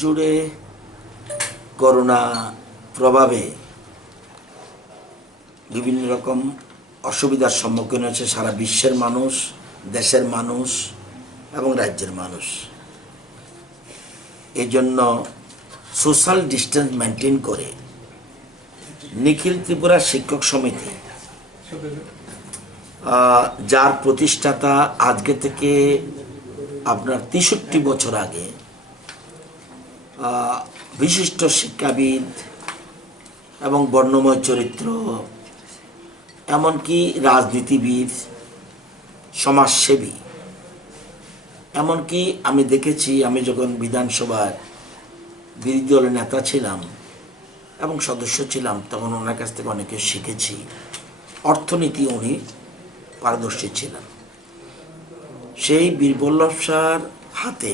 জুড়ে করোনা প্রভাবে বিভিন্ন রকম অসুবিধার সম্মুখীন হয়েছে সারা বিশ্বের মানুষ, দেশের মানুষ এবং রাজ্যের মানুষ। এই জন্য সোশ্যাল ডিস্টেন্স মেনটেন করে নিখিল ত্রিপুরা শিক্ষক সমিতি, যার প্রতিষ্ঠাতা আজকে থেকে আপনার ৬৩ বছর আগে বিশিষ্ট শিক্ষাবিদ এবং বর্ণময় চরিত্র, এমনকি রাজনীতিবিদ, সমাজসেবী, এমনকি আমি দেখেছি, আমি যখন বিধানসভার বিরোধী দলের নেতা ছিলাম এবং সদস্য ছিলাম, তখন ওনার কাছ থেকে অনেকে শিখেছি। অর্থনীতি উনি পারদর্শী ছিলেন। সেই বীরবল্লভ স্যার হাতে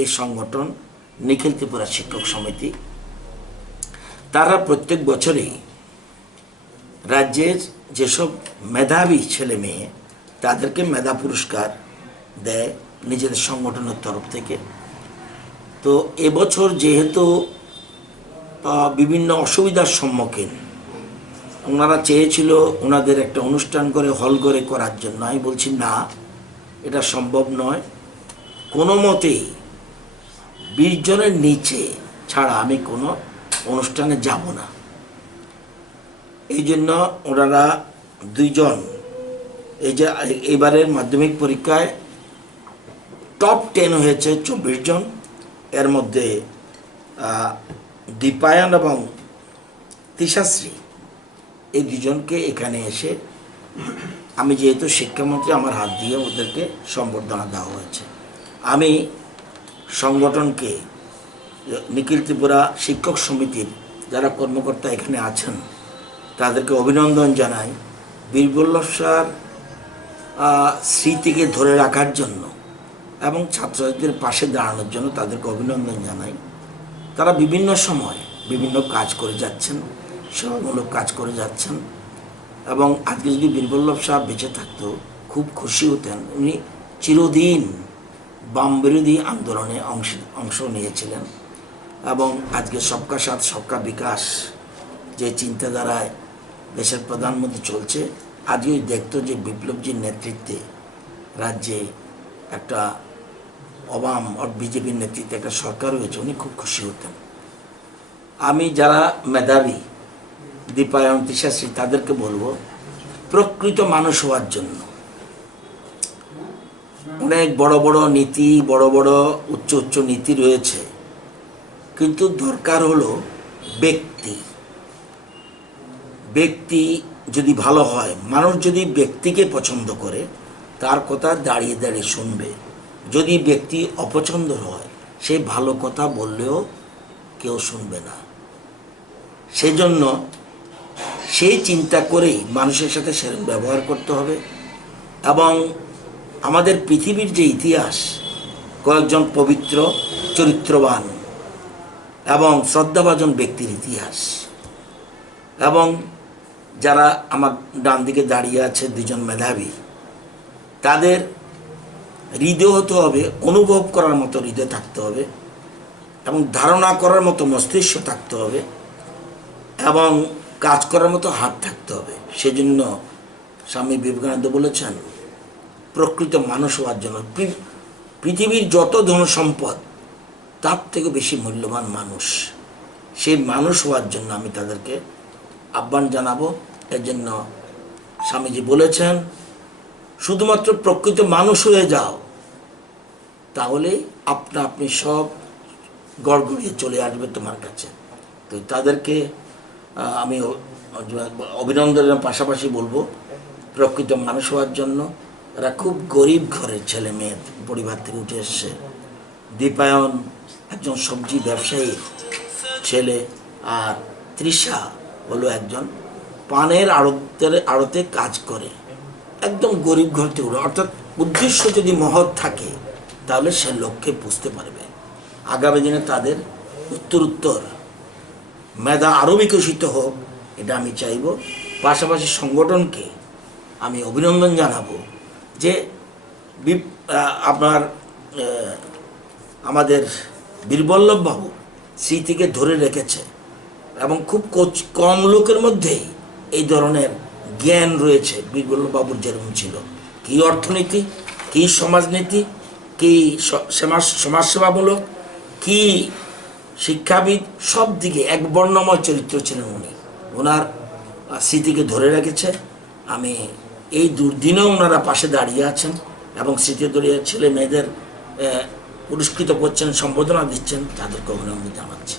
এই সংগঠন নিখিল ত্রিপুরা শিক্ষক সমিতি। তারা প্রত্যেক বছরই রাজ্যের যেসব মেধাবী ছেলে মেয়ে তাদেরকে মেধা পুরস্কার দেয় নিজেদের সংগঠনের তরফ থেকে। তো এবছর যেহেতু বিভিন্ন অসুবিধার সম্মুখীন, ওনারা চেয়েছিল ওনাদের একটা অনুষ্ঠান করে হল করে করার জন্য। আমি বলছি না, এটা সম্ভব নয়। কোনো মতেই ২০ জনের নিচে ছাড়া আমি কোনো অনুষ্ঠানে যাব না। এই জন্য ওনারা ২ জন, এই যে এবারের মাধ্যমিক পরীক্ষায় টপ 10 হয়েছে 24 জন। এর মধ্যে দীপায়ন এবং তিশাশ্রী, এই ২ জনকে এখানে এসে, আমি যেহেতু শিক্ষামন্ত্রী, আমার হাত দিয়ে ওদেরকে সম্বর্ধনা দেওয়া হয়েছে। আমি সংগঠনকে, নিখিল ত্রিপুরা শিক্ষক সমিতির যারা কর্মকর্তা এখানে আছেন তাদেরকে অভিনন্দন জানাই। বীরবল্লভ স্যার স্মৃতিকে ধরে রাখার জন্য এবং ছাত্রছাত্রীদের পাশে দাঁড়ানোর জন্য তাদেরকে অভিনন্দন জানাই। তারা বিভিন্ন সময় বিভিন্ন কাজ করে যাচ্ছেন, সেবামূলক কাজ করে যাচ্ছেন। এবং আজকে যদি বীরবল্লভ সাহেব বেঁচে থাকতো খুব খুশি হতেন। উনি চিরদিন বাম বিরোধী আন্দোলনে অংশ নিয়েছিলেন এবং আজকে সবকা সাথ সবকা বিকাশ যে চিন্তাধারায় দেশের প্রধানমন্ত্রী চলছে, আজকে দেখতো যে বিপ্লবজির নেতৃত্বে রাজ্যে একটা অবাম আর বিজেপির নেতৃত্বে একটা সরকার হয়েছে, উনি খুব খুশি হতেন। আমি যারা মেধাবী, দীপায়ন, তিশাশ্রী, তাদেরকে বলবো প্রকৃত মানুষ হওয়ার জন্য অনেক বড় বড় নীতি, বড় বড় উচ্চ উচ্চ নীতি রয়েছে, কিন্তু দরকার হলো ব্যক্তি যদি ভালো হয়, মানুষ যদি ব্যক্তিকে পছন্দ করে তার কথা দাঁড়িয়ে দাঁড়িয়ে শুনবে। যদি ব্যক্তি অপছন্দ হয়, সে ভালো কথা বললেও কেউ শুনবে না। সেজন্য সেই চিন্তা করেই মানুষের সাথে সেরকম ব্যবহার করতে হবে। এবং আমাদের পৃথিবীর যে ইতিহাস, কয়েকজন পবিত্র, চরিত্রবান এবং শ্রদ্ধাভাজন ব্যক্তির ইতিহাস, এবং যারা আমার ডান দিকে দাঁড়িয়ে আছে 2 জন মেধাবী, তাদের হৃদয় হতে হবে, অনুভব করার মতো হৃদয় থাকতে হবে এবং ধারণা করার মতো মস্তিষ্ক থাকতে হবে এবং কাজ করার মতো হাত থাকতে হবে। সেজন্য স্বামী বিবেকানন্দ বলেছেন, প্রকৃত মানুষ হওয়ার জন্য পৃথিবীর যত ধন সম্পদ তার থেকে বেশি মূল্যবান মানুষ। সেই মানুষ হওয়ার জন্য আমি তাদেরকে আহ্বান জানাবো। এর জন্য স্বামীজি বলেছেন, শুধুমাত্র প্রকৃত মানুষ হয়ে যাও, তাহলে আপনি সব গড়গড়িয়ে চলে আসবে তোমার কাছে। তো তাদেরকে আমি অভিনন্দনের পাশাপাশি বলবো, প্রকৃত মানুষ হওয়ার জন্য। এরা খুব গরিব ঘরের ছেলে মেয়ে পরিবার থেকে উঠে এসছে। দীপায়ন একজন সবজি ব্যবসায়ী ছেলে, আর তৃষা হলো একজন পানের আড়তে কাজ করে, একদম গরিব ঘর থেকে উঠে। অর্থাৎ উদ্দেশ্য যদি মহৎ থাকে তাহলে সে লক্ষ্যে বুঝতে পারবে। আগামী দিনে তাদের উত্তর মেধা আরও বিকশিত হোক, এটা আমি চাইব। পাশাপাশি সংগঠনকে আমি অভিনন্দন জানাবো যে আপনার আমাদের বীরবল্লভবাবু স্মৃতিকে ধরে রেখেছে এবং খুব কম লোকের মধ্যেই এই ধরনের জ্ঞান রয়েছে। বীরবল্লভবাবুর যেরকম ছিল, কী অর্থনীতি, কী সমাজনীতি, কী সমাজসেবামূলক, কী শিক্ষাবিদ, সব দিকে এক বর্ণময় চরিত্র ছিলেন উনি। ওনার স্মৃতিকে ধরে রেখেছে। আমি এই দুর্দিনেও ওনারা পাশে দাঁড়িয়ে আছেন এবং স্মৃতি ধরে ছেলে মেয়েদের পুরস্কৃত করছেন, সম্বোধনা দিচ্ছেন, তাদেরকে অভিনন্দন জানাচ্ছি।